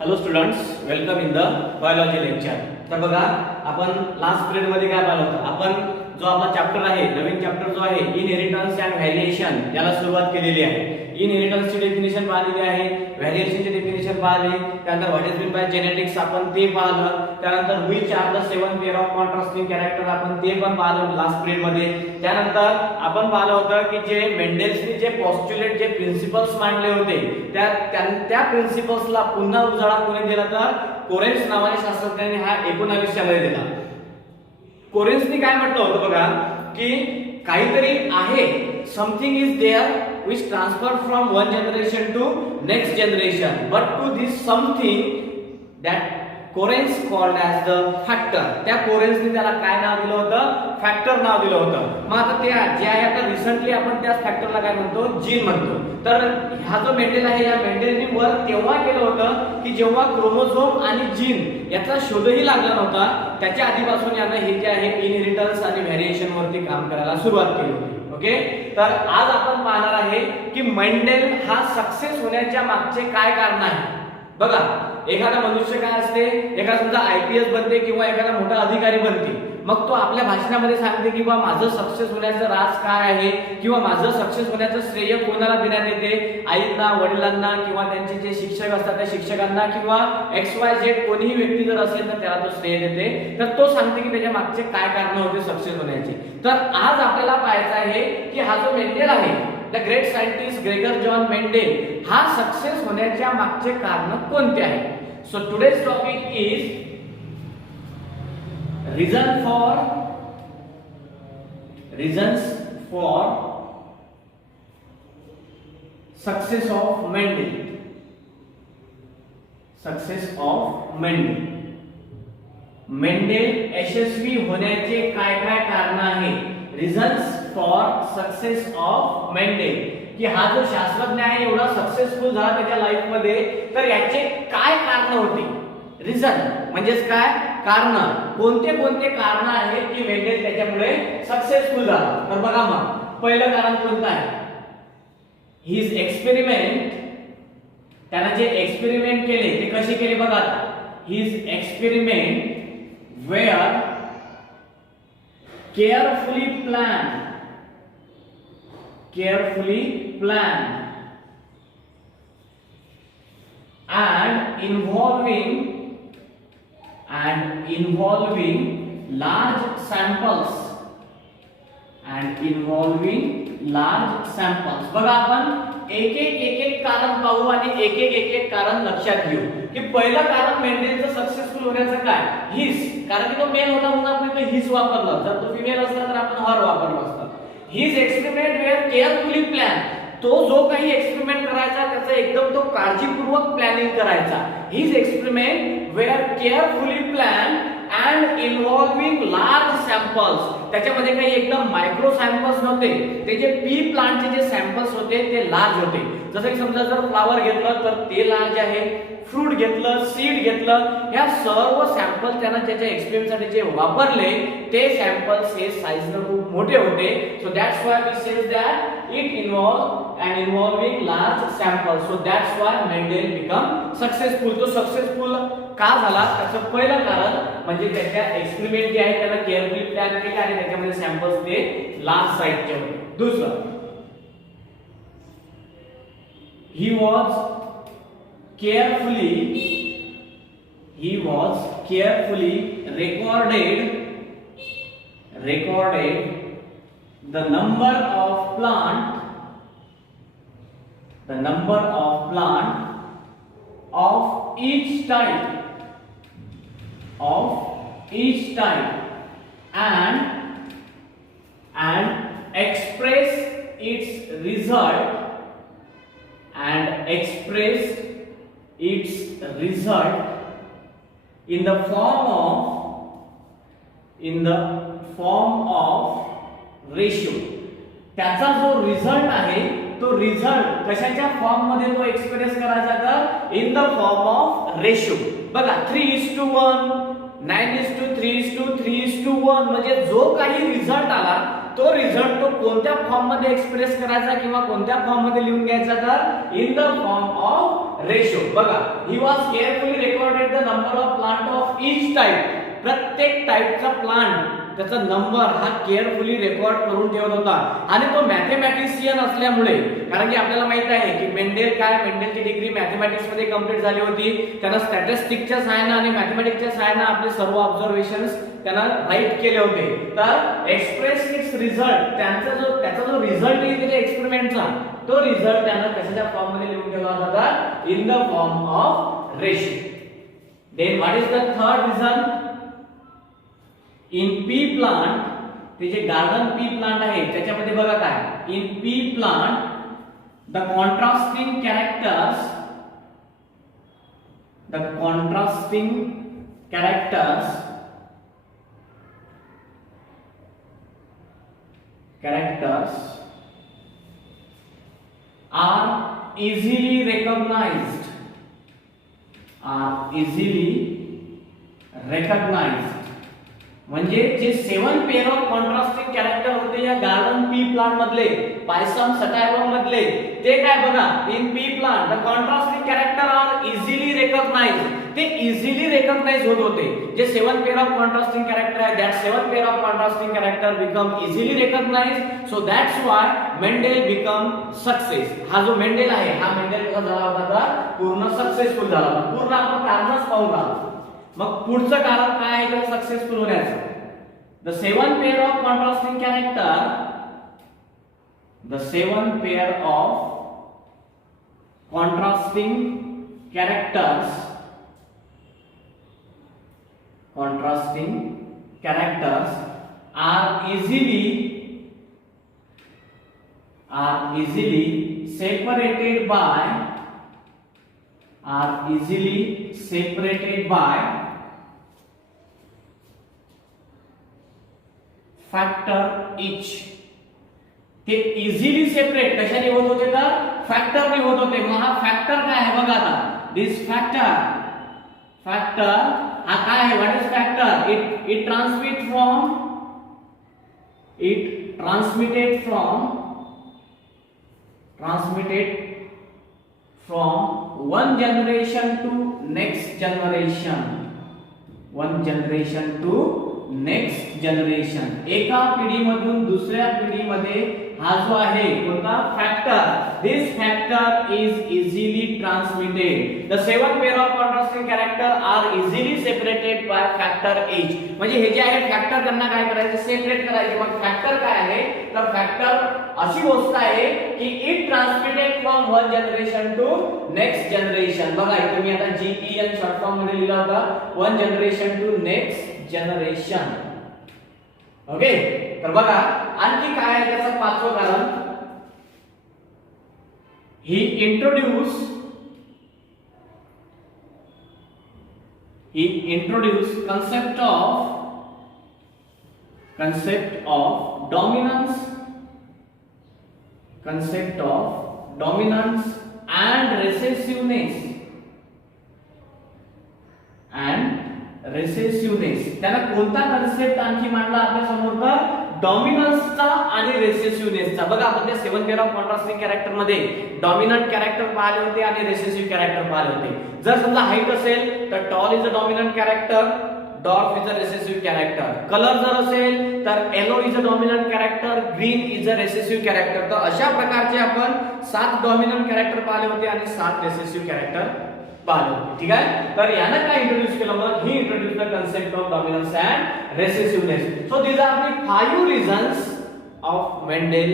Hello students, welcome in the biology lecture. तर बघा, आपण लास्ट पिरियड मध्ये काय पाहिलं होतं. आपण जो आपला चॅप्टर आहे, नवीन चॅप्टर जो आहे इनहेरिटन्स अँड व्हॅरिएशन, याला सुरुवात केलेली आहे. इनहेरिटन्सची डेफिनेशन पाहिलेली आहे, व्हॅरिएशनची डेफिनेशन पाहिली, त्यानंतर what is mean by genetics आपण ते पाहिलं, त्यानंतर which are the 7 pair of contrasting character आपण ते पण पाहिलं लास्ट पिरियड मध्ये. त्यानंतर आपण पाहिलं होतं की जे मेंडेल्सनी जे पॉस्ट्युलेट जे प्रिन्सिपल्स मांडले होते त्या प्रिन्सिपल्सला पुन्हा उजाळा कोणी दिला तर कोरेन्स नावाच्या शास्त्रज्ञाने हा 1900 मध्ये दिला. कोरेन्सनी काय म्हटलं होतं बघा की काहीतरी आहे, something is there which transferred from one generation to next generation, but to this something that Correns called as the factor. त्या कोरेन्सनी त्याला काय नाव दिलं होतं? फॅक्टर नाव दिलं होतं. मग आता ते जे आहे, आता रिसेंटली आपण त्या फॅक्टरला काय म्हणतो? जीन म्हणतो. तर हा जो मेंडेल आहे, या मेंडेलनी वर्क तेव्हा केलं होतं की जेव्हा क्रोमोझोम आणि जीन याचा शोधही लागला नव्हता. त्याच्या आधीपासून यानं हे जे आहे इनहेरिटन्स आणि व्हॅरिएशन वरती काम करायला सुरुवात केली होती. ओके, तर आज आपण पाहणार आहे की मेंडेल हा सक्सेस होण्याच्या मागचे काय कारण आहे. बघा, एखादा मनुष्य काय असते, एखादा समजा IPS बनते किंवा एखादा मोठा अधिकारी बनते, मग तो आपल्या भाषणामध्ये सांगते की बा माझं सक्सेस होण्याचं राज काय आहे किंवा माझं सक्सेस होण्याचं श्रेय कोणाला देण्यात येते, आईंना, वडिलांना किंवा त्यांचे जे शिक्षक असतात त्या शिक्षकांना किंवा XYZ कोणीही व्यक्ती जर असेल तर त्याला तो श्रेय देते. तर तो सांगते की त्याच्या मागचे काय कारण होते सक्सेस होण्याचे. तर आज आपल्याला पाहायचं आहे की हा जो मेंडेल आहे, the great scientist Gregor John Mendel, हा सक्सेस होण्याच्या मागचे कारण कोणते आहे. So today's topic is reasons for success of Mendel. Mendel यशस्वी होण्याचे काय काय कारण आहे. Reasons for success of Mendel, की हा जो शास्त्रज्ञ आहे एवढा सक्सेसफुल झाला त्याच्या लाईफ मध्ये, तर याचे काय कारण होते. रिझन म्हणजेच काय, कारण. कोणते कोणते कारण आहेत की मेंडेल त्याच्यामुळे सक्सेसफुल झाला. तर बघा, मग पहिलं कारण कोणतं आहे? His experiment. त्याने जे एक्सपेरिमेंट केले ते कसे केले बघा. His experiment were carefully planned and involving large samples बघा, आपण एक एक कारण पाहू आणि एक एक कारण लक्षात घेऊ. की पहिलं कारण मेंडेलचं सक्सेसफुल होण्याचं काय, हिज. कारण की तो मेल होता म्हणून आपण हिज वापरला, जर तो फिमेल असता तर आपण हर वापरला असता. His experiment were carefully plan. तो जो काही एक्सपेरिमेंट करायचा त्याचा एकदम तो काळजीपूर्वक प्लॅनिंग करायचा. His experiment were carefully plan and involving large samples. त्याच्यामध्ये काही एकदम मायक्रो सॅम्पल्स नव्हते, ते जे पी प्लांटचे जे सॅम्पल्स होते ते लार्ज होते. जसं की समजा जर फ्लावर घेतलं तर ते लार्ज आहे, फ्रूट घेतलं, सीड घेतलं, ह्या सर्व सॅम्पल त्यांना त्याच्या एक्सपेरिमेंटसाठी जे वापरले ते सॅम्पल्स हे साईजने खूप मोठे होते. So that's why we says that it involving large sample. So that's why Mendel become successful. तो सक्सेसफुल का झाला त्याचं पहिलं कारण म्हणजे त्याच्या एक्सपेरिमेंट जे आहे त्याला केअरफुली प्लॅन केले आणि त्याच्यामध्ये सॅम्पल्स ते लार्ज साईजचे होते. दुसरं, he was carefully recorded the number of plant of each type and express its result in the form of ratio. त्याचा जो रिझल्ट आहे तो रिझल्ट कशाच्या फॉर्म मध्ये तो एक्सप्रेस करायचा तर in the form of ratio. बघा, 3:1, 9:3:3:1 म्हणजे जो काही रिझल्ट आला तो रिझल्ट तो कोणत्या फॉर्म मध्ये एक्सप्रेस करायचा किंवा कोणत्या फॉर्म मध्ये लिहून घ्यायचा तर in the form of ratio. बघा, he was carefully recorded the number of plant of each type. प्रत्येक टाइपचा प्लांट त्याचा नंबर हा केअरफुली रेकॉर्ड करून ठेवत होता. आणि तो मॅथमॅटिशियन असल्यामुळे, कारण की आपल्याला माहित आहे की मेंडेलची डिग्री मॅथमॅटिक्स मध्ये कंप्लीट झाली होती. त्यानं स्टॅटिस्टिक्सच्या सहाय्याने आणि मॅथमॅटिक्सच्या सहाय्याने आपले सर्व ऑब्झर्वेशन्स त्यानं राईट केले होते. तर एक्सप्रेस इट्स रिझल्ट, त्याचा जो रिझल्ट आहे त्याच्या एक्सपेरिमेंटचा, तो रिझल्ट त्यानं कशाच्या फॉर्म मध्ये लिहून ठेवला होता, in the form of ratio. Then what is the third reason? In pea plant, ते जे गार्डन पी प्लांट आहे त्याच्यामध्ये बघा काय, in pea plant the contrasting characters are easily recognized. म्हणजे जे 7 पेअर ऑफ कॉन्ट्रास्टिंग कॅरेक्टर होते या गार्डन पी प्लांट मधले, पायसम सटायवम मधले, ते काय बघा, in pea plant the contrasting character are easily recognized. ते इझिली रेकॉग्नाइज होत होते. जे 7 पेअर ऑफ कॉन्ट्रास्टिंग कॅरेक्टर आहे, that 7 pair of contrasting character become easily recognized. So that's why Mendel become success. हा जो मेंडेल आहे, हा मेंडेल कसा झाला होता, पूर्ण सक्सेसफुल झाला होता. पूर्ण आपण कारणच पाहू का. मग पुढचं कारण काय आहे तर सक्सेसफुल होण्याचं, the 7 pair of contrasting character, the 7 pair of contrasting characters are easily separated by factor each. ते इझिली सेपरेट कशाने होत होते तर फॅक्टरने होत होते. मग हा फॅक्टर काय आहे बघा आता, दिस फॅक्टर हा काय आहे, what is factor? It transmitted from one generation to next generation. एका पिढीमधून दुसऱ्या पिढीमध्ये हा जो आहे कोणता factor, this factor is easily transmitted. The 7 pair of contrasting character are easily separated by factor H. म्हणजे हे जे आहे फॅक्टर त्यांना काय करायचं, सेपरेट करायचे. मग फॅक्टर काय आहे तर फॅक्टर अशी गोष्ट आहे की it transmitted from one generation to next generation. बघा इथे मी आता GEN शॉर्ट फॉर्म मध्ये लिहिला होता, one generation to next generation. Okay, तर बघा आणखी काय आहे त्याचं पाचवं कारण, he introduce concept of dominance and recessiveness. त्याला कोणता कन्सेप्ट आणखी मांडला आपल्या समोर तर डॉमिनन्सचा आणि रेसेसिव्हनेसचा. बघा आपण त्या 7 पेअर ऑफ कॉन्ट्रास्टिंग कॅरेक्टर मध्ये डॉमिनंट कॅरेक्टर पाहिले होते आणि रेसेसिव्ह कॅरेक्टर पाहिले होते. जर समजा हाईट असेल तर tall is a dominant character, dwarf is a recessive character. Colour जर असेल तर yellow is a dominant character, green is a recessive character. तर अशा प्रकारचे आपण 7 डॉमिनंट कॅरेक्टर पाहिले होते आणि 7 रेसेसिव्ह कॅरेक्टर पाहिले होते. ठीक आहे, तर यानं काय इंट्रोड्यूस केलं, मग he introduce the concept of dominance and recessiveness. So these are the 5 reasons of Mendel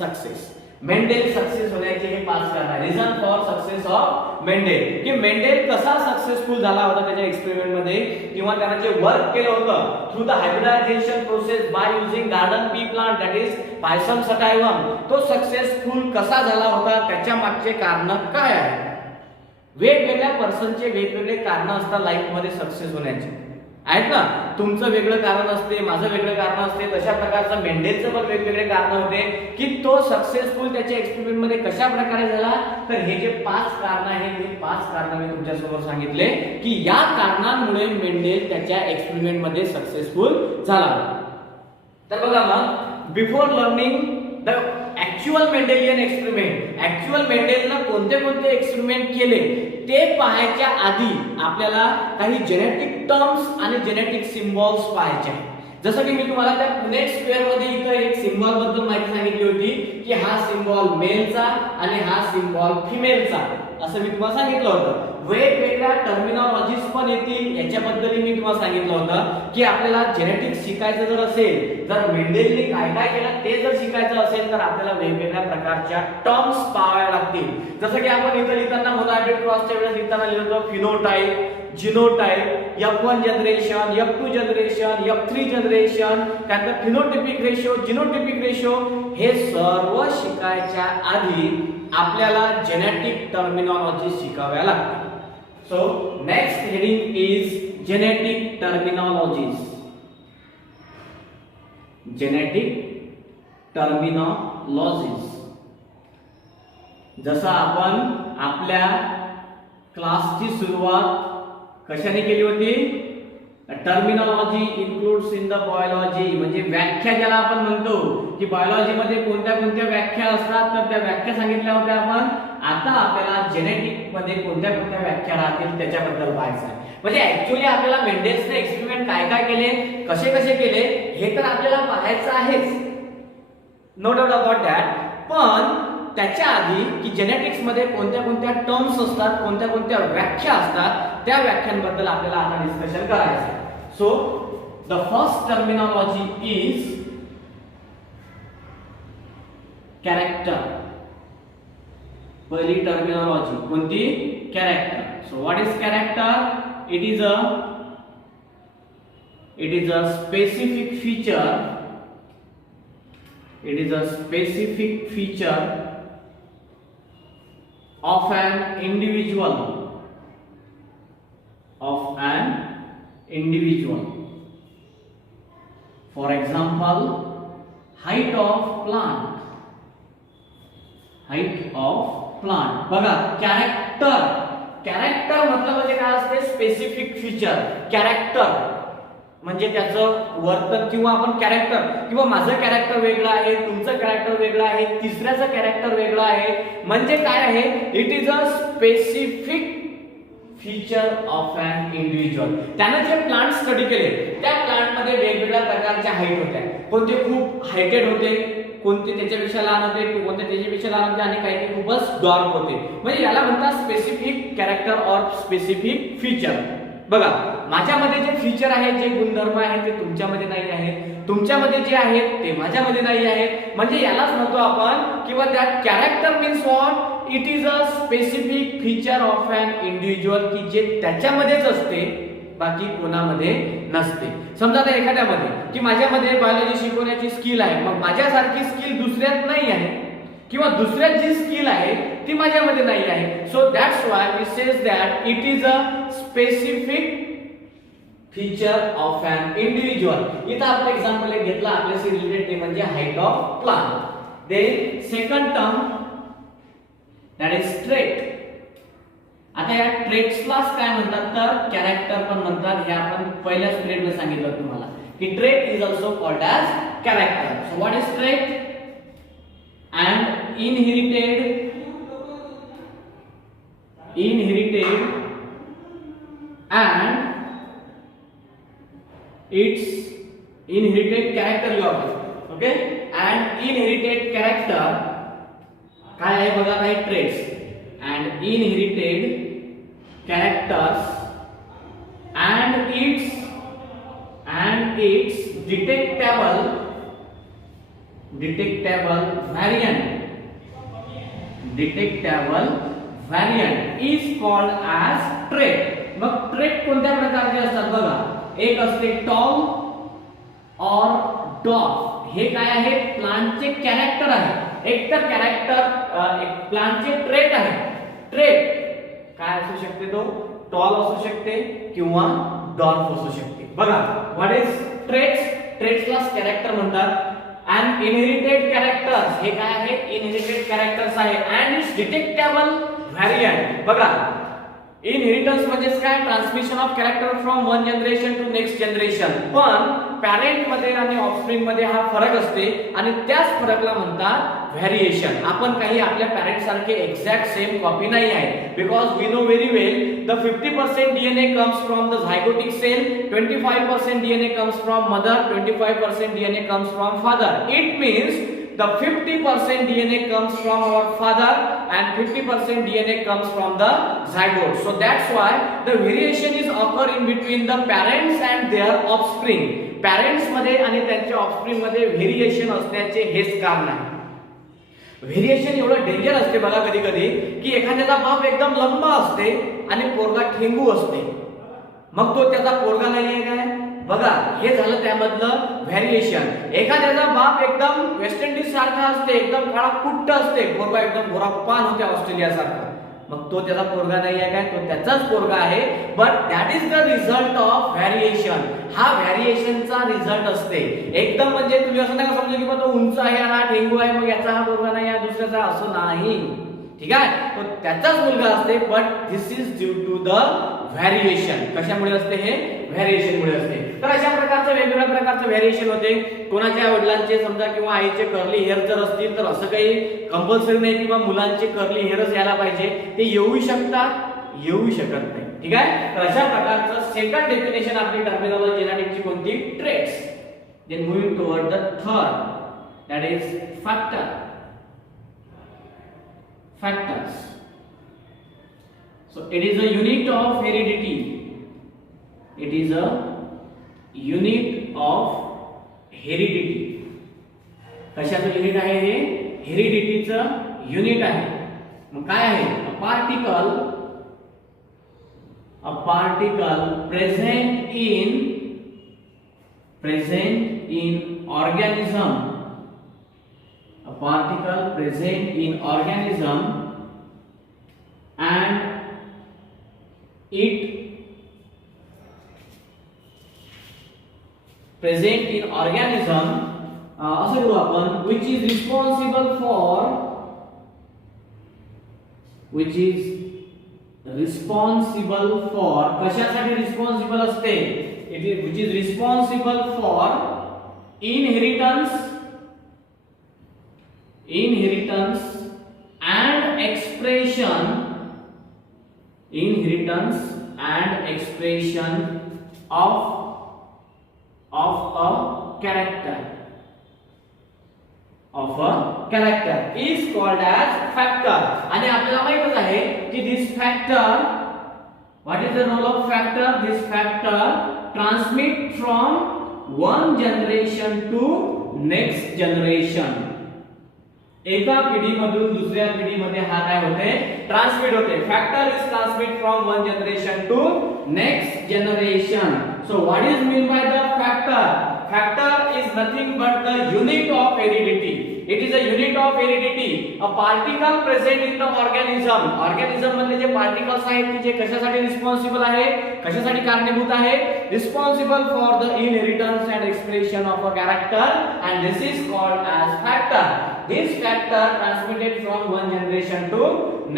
success. Mendel success होण्याचे हे 5 कारण आहे. Reason for success of Mendel, की मेंडेल कसा सक्सेसफुल झाला होता त्याच्या एक्सपेरिमेंट मध्ये, किंवा त्याने जे वर्क केलं होतं through the hybridization process by using garden pea plant, that is Pisum sativum, तो सक्सेसफुल कसा झाला होता, त्याच्या मागचे कारण काय आहे. वेगवेगळ्या पर्सनचे वेगवेगळे कारण असतात लाईफ मध्ये सक्सेस होण्याचे, आहेत ना. तुमचं वेगळं कारण असते, माझं वेगळं कारण असते. तशा प्रकारचं मेंडेलचं पण वेगवेगळे कारण होते की तो सक्सेसफुल त्याच्या एक्सपेरिमेंट मध्ये कशा प्रकारे झाला. तर हे जे 5 कारण आहेत, हे 5 कारण मी तुमच्या समोर सांगितले की या कारणांमुळे मेंडेल त्याच्या एक्सपेरिमेंट मध्ये सक्सेसफुल झाला. तर बघा मग before learning the actual Mendelian experiment, actual मेंडेलनं कोणते कोणते एक्सपेरिमेंट केले ते पाहायच्या आधी आपल्याला काही जेनेटिक टर्म्स आणि जेनेटिक सिम्बॉल्स पाहायचे आहेत. जसं की मी तुम्हाला त्या पुनेट स्क्वेअर मध्ये इथं एक सिम्बॉल बद्दल माहिती सांगितली होती की हा सिम्बॉल मेलचा आणि हा सिम्बॉल फिमेलचा, असं मी तुम्हाला सांगितलं होतं. वेगवेगळ्या टर्मिनॉलॉजीज पण येतील याच्याबद्दल मी तुम्हाला सांगितलं होतं की आपल्याला जेनेटिक्स शिकायचं जर असेल, जर मेंडेलने काय काय केलं ते जर शिकायचं असेल तर आपल्याला वेगवेगळ्या प्रकारच्या टर्म्स पाहाव्या लागतील. जसं की आपण इथं लिहिताना मोनोहायब्रिड क्रॉसच्या वेळेस लिहिताना लिहितो phenotype, genotype, F1 generation, F2 generation, F3 generation, त्यानंतर फिनोटिपिक रेशो, जीनोटिपिक रेशो, हे सर्व शिकायच्या आधी आपल्याला जेनेटिक टर्मिनॉलॉजी शिकाव्या लागते. So next heading is genetic terminologies. Genetic terminologies. जसं आपण आपल्या क्लासची सुरुवात कशाने केली होती? Terminology includes in the biology, म्हणजे व्याख्या ज्याला आपण म्हणतो की बायोलॉजी मध्ये कोणत्या कोणत्या व्याख्या असतात तर त्या व्याख्या सांगितल्या होत्या आपण. आता आपल्याला जेनेटिक मध्ये कोणत्या कोणत्या व्याख्या राहतील त्याच्याबद्दल पाहायचं आहे. म्हणजे ऍक्च्युअली आपल्याला मेंडेल्सने एक्सपेरिमेंट काय काय केले, कसे कसे केले हे तर आपल्याला पाहायचं आहेच, नो डाऊट अबाउट दॅट. पण त्याच्या आधी की जेनेटिक्स मध्ये कोणत्या कोणत्या टर्म्स असतात, कोणत्या कोणत्या व्याख्या असतात, त्या व्याख्यांबद्दल आपल्याला आता डिस्कशन करायचं आहे. So the first terminology is character. पहिली टर्मिनॉलॉजी कोणती? Character. So what is character? It is a specific feature. It is a specific feature of an individual. For example, height of plant. बघा, character मतलब म्हणजे काय असते? Specific feature. Character म्हणजे त्याचं वर्तन किंवा आपण कॅरेक्टर किंवा माझं कॅरेक्टर वेगळं आहे, तुमचं कॅरेक्टर वेगळं आहे, तिसऱ्याचं कॅरेक्टर वेगळं आहे. म्हणजे काय आहे? It is a specific feature of an individual. त्यानं जे प्लांट स्टडी केले त्या प्लांट मध्ये वेगवेगळ्या प्रकारच्या हाईट होत्या. कोणते खूप हायटेड होते, कोणते त्याच्यापेक्षा लहान होते, कोणते त्याच्यापेक्षा लहान होते आणि काही खूपच डॉर्क होते. म्हणजे याला म्हणतात specific character or specific feature. बघा, माझ्यामध्ये जे फीचर आहे, जे गुणधर्म आहेत ते तुमच्यामध्ये नाही आहेत, तुमच्यामध्ये जे आहेत ते माझ्यामध्ये नाही आहेत. म्हणजे यालाच म्हणतो आपण किंवा that character means what? It is a specific feature of an individual, की जे त्याच्यामध्येच असते, बाकी कोणामध्ये नसते. समजा आता एखाद्यामध्ये की माझ्यामध्ये बायोलॉजी शिकवण्याची स्किल आहे, मग माझ्यासारखी स्किल दुसऱ्यात नाही आहे किंवा दुसऱ्यात जी स्किल आहे ती माझ्यामध्ये नाही आहे. So that's why we says that it is a specific feature of an individual. इथं आपण एक्झाम्पल एक घेतला आपल्याशी रिलेटेड, ते म्हणजे height of plant. Then second term that is trait. आता या ट्रेट्सलाच काय म्हणतात तर कॅरेक्टर पण म्हणतात. हे आपण पहिल्याच पिरियड मध्ये सांगितलं तुम्हाला की trait is also called as character. So what is trait? And inherited and its inherited character you have. Okay, and inherited character काय आहे बघा, काही traits and inherited characters and its detectable variant is called as trait. मग trait कोणत्या प्रकारचे असतात बघा, एक असते टॉल और डॉर्फ. हे काय आहे? प्लांटचे कॅरेक्टर आहे. एक तर कॅरेक्टर एक प्लांटचे ट्रेट आहे. ट्रेट काय असू शकते? तो टॉल असू शकते किंवा डॉर्फ असू शकते. बघा, व्हॉट इज ट्रेट्स? ट्रेट्सलाच कॅरेक्टर म्हणतात. And inherited characters हे काय आहे? इनहेरिटेड कॅरेक्टर्स आहे. and its detectable variant. बघा, इनहेरिटन्स म्हणजे काय? Transmission of character from one generation to next generation. पण पॅरेंट मध्ये आणि ऑफस्प्रिंग मध्ये हा फरक असते आणि त्याच फरकला म्हणतात व्हेरिएशन. आपण काही आपल्या पॅरेंट सारखे एक्झॅक्ट सेम कॉपी नाही आहे, because we know very well the 50% DNA comes from the zygotic cell, 25% DNA comes from mother, 25% DNA comes from father. It means the 50% DNA comes from our father and 50% DNA comes from the zygote. So that's why the variation is occur in between the parents and their offspring. Parents मध्ये आणि त्यांच्या offspring मध्ये variation असण्याचे हेच कारण आहे. Variation एवढं danger असते बघा कधी कधी की एखाद्याचा बाप एकदम लंबा असते आणि पोरगा ठेंगू असते, मग तो त्याचा पोरगा नाहीये काय बघा, हे झालं त्यामधलं व्हेरिएशन. एखाद्याचा बाप एकदम वेस्ट इंडिज सारखा असते, एकदम काळा कुट्ट असते, पोरगा एकदम गोरा पान होते ऑस्ट्रेलिया सारखा, मग तो त्याचा पोरगा नाही आहे काय, तो त्याचाच पोरगा आहे. But that is the result of variation. हा व्हेरिएशनचा रिझल्ट असते. एकदम म्हणजे तुम्ही असं नाही समजू की तो उंच आहे आणि हा ठेंगू आहे मग याचा हा पोरगा नाही आहे दुसऱ्याचा, असं नाही. ठीक आहे, तो त्याचाच मुलगा असते. But this is due to the variation. कशामुळे असते हे? व्हेरिएशन मुळे असते. तर अशा प्रकारचे वेगवेगळ्या प्रकारचे व्हेरिएशन होते. कोणाच्या वडिलांचे समजा किंवा आईचे कर्ली हेअर जर असतील तर असं काही कंपल्सरी नाही किंवा मुलांचे कर्ली हेअरच यायला पाहिजे, ते येऊ शकतात, येऊ शकत नाही. ठीक आहे, तर अशा प्रकारचं सेकंड डेफिनेशन आपली टर्मिनॉलॉजी जेनेटिक्सची कोणती? Traits. Then moving toward the third, that is factor. Factors. So it is a unit of heredity. It is a unit of heredity. कशाचं युनिट आहे हे? हेरिडिटीचं युनिट आहे. मग काय आहे? A particle present in organism. A particle present in organism and it present in organism असं करू आपण, which is responsible for कशासाठी रिस्पॉन्सिबल असते? which is responsible for inheritance and expression of a character is called as factor. आणि आपल्याला माहितच आहे की this factor, what is the role of factor? This factor transmit from one generation to next generation. एका पिढीमधून दुसऱ्या पिढीमध्ये हा काय होते? ट्रान्समिट होते. Factor is transmit from one generation to next generation. So what is mean by the factor? Factor is nothing but the unit of heredity. It is a unit of heredity. A particle present in the organism. Organism मध्ये जे particles आहेत की जे कशासाठी responsible आहे, कशासाठी कारणीभूत आहे? Responsible for the inheritance and expression of a character, and this is called as factor. This factor transmitted from one generation to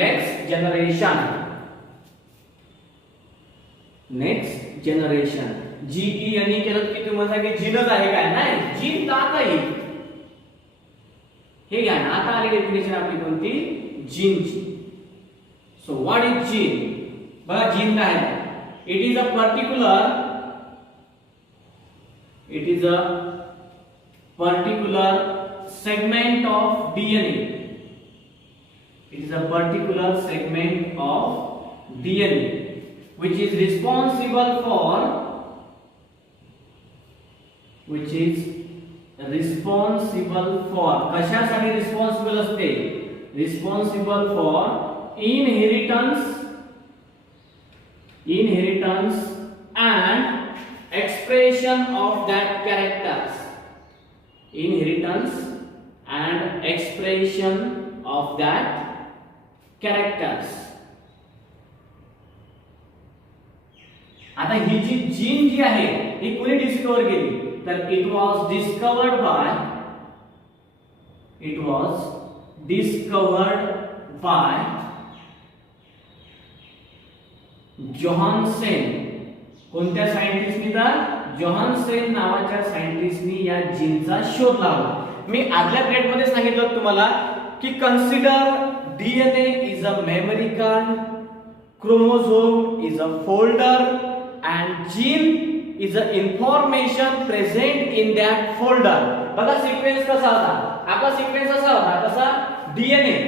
next generation. Next generation. जी यांनी केलं की तुम्हाला सांगे जीनच आहे काय? नाही, जीन तर आता येईल. हे घ्या ना, आता आली डेफिनेशन आपली कोणती? जीनची. So what is gene? बघा जीन काय आहे? It is a particular segment of DNA. It is a particular segment of DNA which is responsible for कशासाठी रिस्पॉन्सिबल असते? Responsible for inheritance and expression of that characters. Inheritance and expression of that characters. आता ही जी gene जी आहे ही कोणी डिस्कवर केली? तर it was discovered by जॉहान्सेन. कोणत्या सायंटिस्टनी? तर जोहानसेन नावाच्या सायंटिस्टनी या जीनचा शोध लावला. मी आदल्या ग्रेड मध्ये सांगितलं तुम्हाला की consider DNA is a memory card, chromosome is a folder and gene is a information present in that folder. बघा सिक्वेन्स कसा होता आपला, सिक्वेन्स असा होता कसा, डीएनए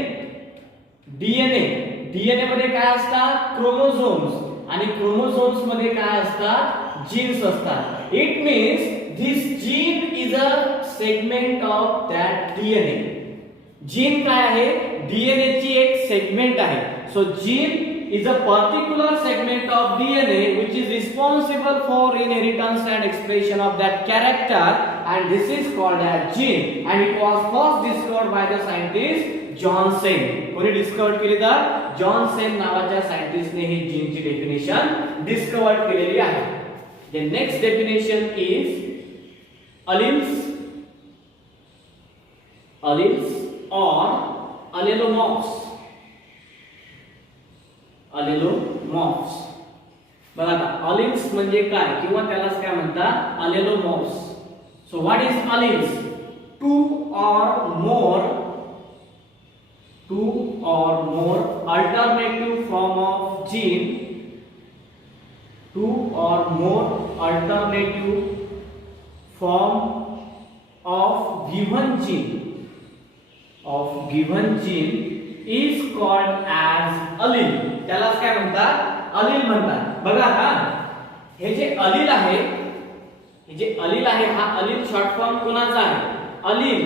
डीएनए मध्ये काय असतात, क्रोमोझोम्स, आणि क्रोमोझोम्स मध्ये काय असतात, जीन्स असतात. It means this gene is a segment of that DNA. Gene काय आहे, डीएनए ची एक सेगमेंट आहे. So gene is a particular segment of DNA which is responsible for inheritance and expression of that character, and this is called as gene, and it was first discovered by the scientist Johnson. कोणी डिस्कवर केली तर Johnson नावाच्या सायंटिस्टने ही जीनची definition डिस्कवर केलेली आहे. The next definition is alleles or allelomorphs. बघा आता alleles म्हणजे काय किंवा त्यालाच काय म्हणतात, allelomorphs. So what is alleles? Two or more alternative form of gene, two or more alternative form of given gene is called as allele. त्याला काय म्हणतात, allele म्हणतात. बघा आता हे जे allele आहे, हा allele शॉर्ट फॉर्म कोणाचा आहे, allele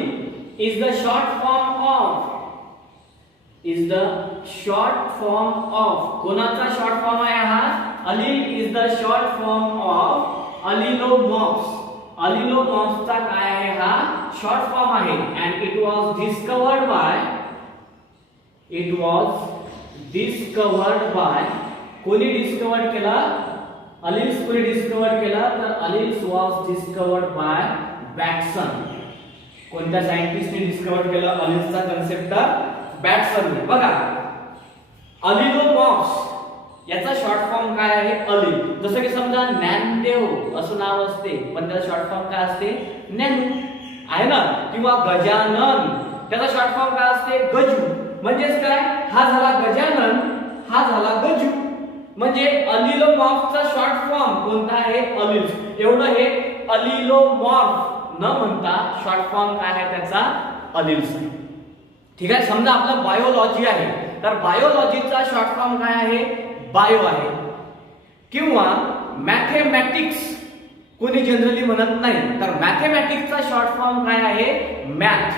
is the short form of कोणाचा शॉर्ट फॉर्म आहे हा, allele is the short form of allelomorphs. allelomorphs चा काय आहे, हा शॉर्ट फॉर्म आहे. and it was discovered by कोणी डिस्कवर केला, alleles कोणी डिस्कवर केला तर alleles was discovered by बॅटसन. कोणत्या सायंटिस्टने डिस्कवर केला alleles चा कन्सेप्ट, बॅटसन. बघा allelomorphs याचा शॉर्ट फॉर्म काय आहे, allele. जसं की समजा ज्ञानदेव असं नाव असते पण त्याचा शॉर्ट फॉर्म काय असते, ज्ञानू आहे ना, किंवा गजानन त्याचा शॉर्ट फॉर्म काय असते, गजू. म्हणजेच काय, हा झाला गजानन, हा झाला गजू. म्हणजे allelomorphचा शॉर्ट फॉर्म कोणता आहे, alleles. एवढं हे allelomorph न म्हणता शॉर्ट फॉर्म काय आहे त्याचा, alleles. ठीक आहे. समजा आपलं बायोलॉजी आहे तर बायोलॉजीचा शॉर्ट फॉर्म काय आहे, बायो आहे. किंवा मॅथेमॅटिक्स कोणी जनरली म्हणत नाही तर मॅथेमॅटिक्सचा शॉर्ट फॉर्म काय आहे, मॅथ.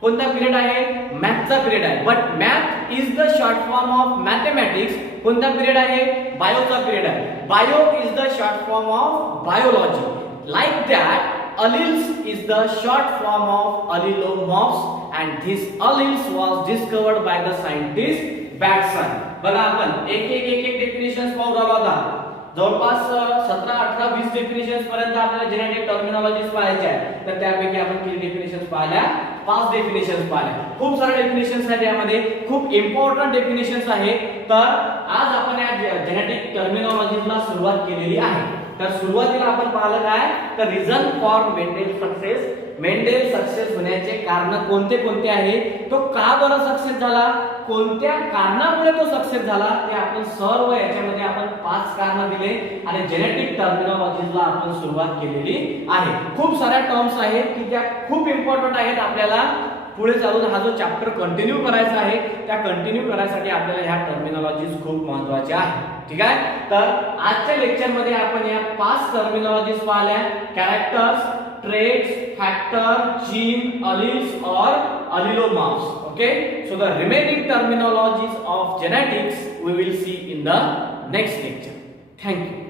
कोणता पिरियड आहे, मॅथचा पिरियड आहे. But math is the short form of mathematics. कोणता पिरियड आहे, बायोचा पिरियड आहे. Bio is the short form of biology. Like that alleles is the short form of allelomorphs, and this alleles was discovered by the scientist बॅटसन. बघा आपण एक definitions पाहू राहिलो होता. जवळपास 17, 18, 20 डेफिनेशन्स पर्यंत आपल्याला जेनेटिक टर्मिनॉलॉजीज पाहायच्या आहेत. तर त्यापैकी आपण किती डेफिनेशन्स पाहिल्या, 5 डेफिनेशन्स पाहिल्या. खूप सारे डेफिनेशन्स आहेत यामध्ये, खूप इम्पॉर्टंट डेफिनेशन्स आहेत. तर आज आपण या जेनेटिक टर्मिनॉलॉजीजला सुरुवात केलेली आहे. तर सुरुवातीला आपण पाहिलं काय, तर reason for Mendel success. Mendel success होण्याचे कारण कोणते कोणते आहे, तो का बरं सक्सेस झाला, कोणत्या कारणामुळे तो सक्सेस झाला, ते आपण सर्व याच्यामध्ये आपण 5 कारण दिले आणि जेनेटिक टर्मिनॉलॉजीजला आपण सुरुवात केलेली आहे. खूप साऱ्या टर्म्स आहेत की त्या खूप इम्पॉर्टंट आहेत. आपल्याला पुढे चालून हा जो चॅप्टर कंटिन्यू करायचा आहे, त्या कंटिन्यू करायसाठी आपल्याला ह्या टर्मिनॉलॉजीज खूप महत्त्वाच्या आहेत. ठीक आहे. तर आजच्या लेक्चर मध्ये आपण या 5 टर्मिनॉलॉजीज पाहिल्या, characters, traits, factor, gene, alleles or allelomorphs. Okay, so the remaining terminologies of genetics we will see in the next lecture. Thank you.